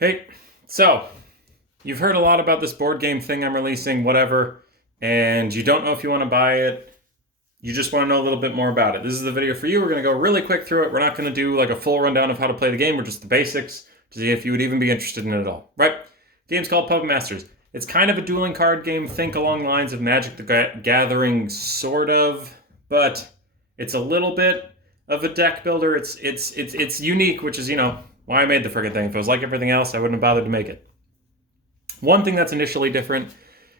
Hey, so you've heard a lot about this board game thing I'm releasing, whatever, and you don't know if you want to buy it. You just want to know a little bit more about it. This is the video for you. We're going to go really quick through it. We're not going to do like a full rundown of how to play the game. We're just the basics to see if you would even be interested in it at all, right? Game's called Puppet Masters. It's kind of a dueling card game. Think along the lines of Magic the Gathering, sort of, but it's a little bit of a deck builder. It's unique, which is why I made the friggin' thing. If it was like everything else, I wouldn't have bothered to make it. One thing that's initially different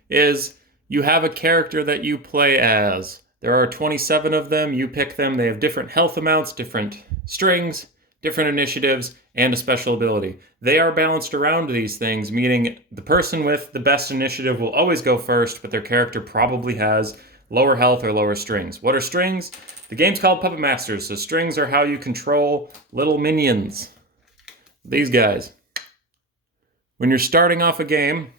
is you have a character that you play as. There are 27 of them. You pick them. They have different health amounts, different strings, different initiatives, and a special ability. They are balanced around these things, meaning the person with the best initiative will always go first, but their character probably has lower health or lower strings. What are strings? The game's called Puppet Masters, so strings are how you control little minions. These guys. When you're starting off a game,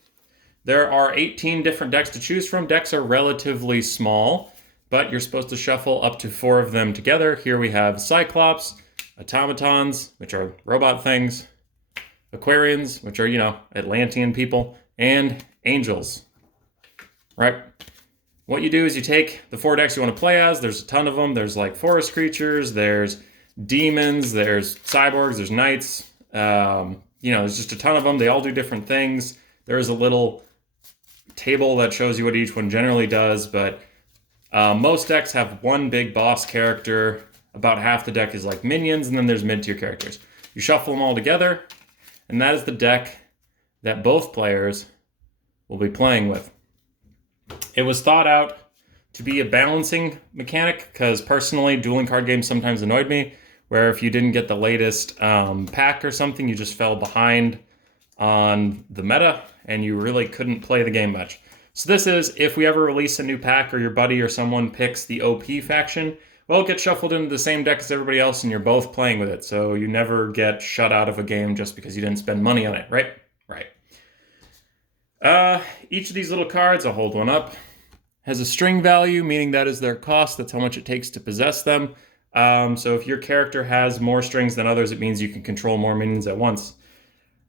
there are 18 different decks to choose from. Decks are relatively small, but you're supposed to shuffle up to 4 of them together. Here we have Cyclops, Automatons, which are robot things, Aquarians, which are, Atlantean people, and Angels, right? What you do is you take the 4 decks you want to play as. There's a ton of them. There's like forest creatures, there's demons, there's cyborgs, there's knights. There's just a ton of them. They all do different things. There is a little table that shows you what each one generally does, but most decks have one big boss character. About half the deck is like minions, and then there's mid-tier characters. You shuffle them all together, and that is the deck that both players will be playing with. It was thought out to be a balancing mechanic, because personally, dueling card games sometimes annoyed me, where if you didn't get the latest pack or something, you just fell behind on the meta, and you really couldn't play the game much. So this is, if we ever release a new pack or your buddy or someone picks the OP faction, well, it gets shuffled into the same deck as everybody else, and you're both playing with it, so you never get shut out of a game just because you didn't spend money on it, right? Right. Each of these little cards, I'll hold one up, has a string value, meaning that is their cost. That's how much it takes to possess them. So if your character has more strings than others, it means you can control more minions at once.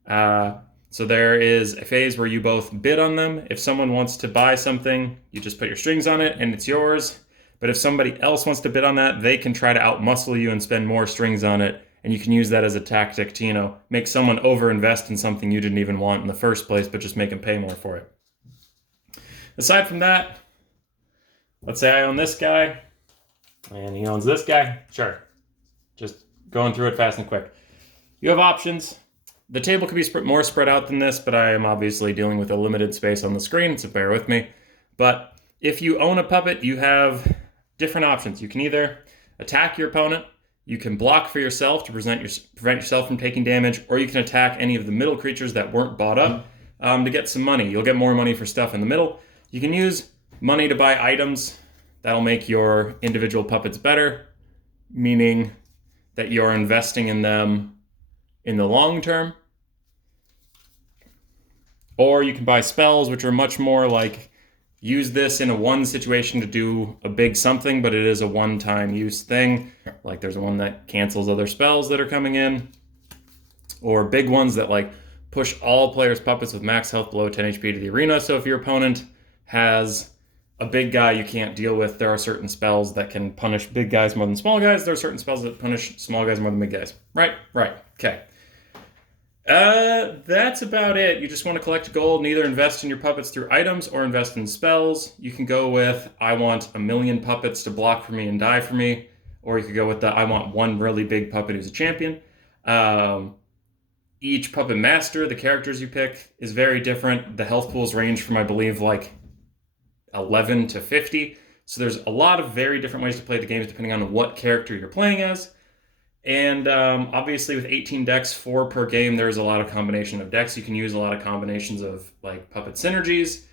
So there is a phase where you both bid on them. If someone wants to buy something, you just put your strings on it and it's yours. But if somebody else wants to bid on that, they can try to outmuscle you and spend more strings on it. And you can use that as a tactic to, make someone overinvest in something you didn't even want in the first place, but just make them pay more for it. Aside from that, let's say I own this guy. And he owns this guy. Sure. Just going through it fast and quick. You have options. The table could be more spread out than this, but I am obviously dealing with a limited space on the screen, so bear with me. But if you own a puppet, you have different options. You can either attack your opponent, you can block for yourself to prevent yourself from taking damage, or you can attack any of the middle creatures that weren't bought up to get some money. You'll get more money for stuff in the middle. You can use money to buy items. That'll make your individual puppets better, meaning that you're investing in them in the long term. Or you can buy spells, which are much more like, use this in a one situation to do a big something, but it is a one-time use thing. Like there's one that cancels other spells that are coming in. Or big ones that push all players' puppets with max health below 10 HP to the arena. So if your opponent has a big guy you can't deal with, there are certain spells that can punish big guys more than small guys. There are certain spells that punish small guys more than big guys. Right. Okay. That's about it. You just want to collect gold and either invest in your puppets through items or invest in spells. You can go with, I want 1 million puppets to block for me and die for me. Or you could go with the, I want one really big puppet who's a champion. Each puppet master, the characters you pick, is very different. The health pools range from, I believe, 11 to 50. So there's a lot of very different ways to play the games depending on what character you're playing as. And obviously with 18 decks, 4 per game, there's a lot of combination of decks. You can use a lot of combinations of puppet synergies,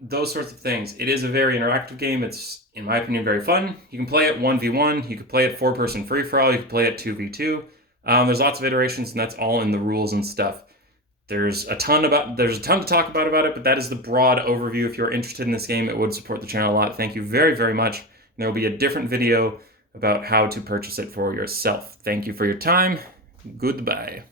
those sorts of things. It is a very interactive game. It's, in my opinion, very fun. You can play it 1v1. You could play it 4-person free-for-all. You can play it 2v2. There's lots of iterations, and that's all in the rules and stuff. There's a ton to talk about it, but that is the broad overview. If you're interested in this game, it would support the channel a lot. Thank you very, very much. And there will be a different video about how to purchase it for yourself. Thank you for your time. Goodbye.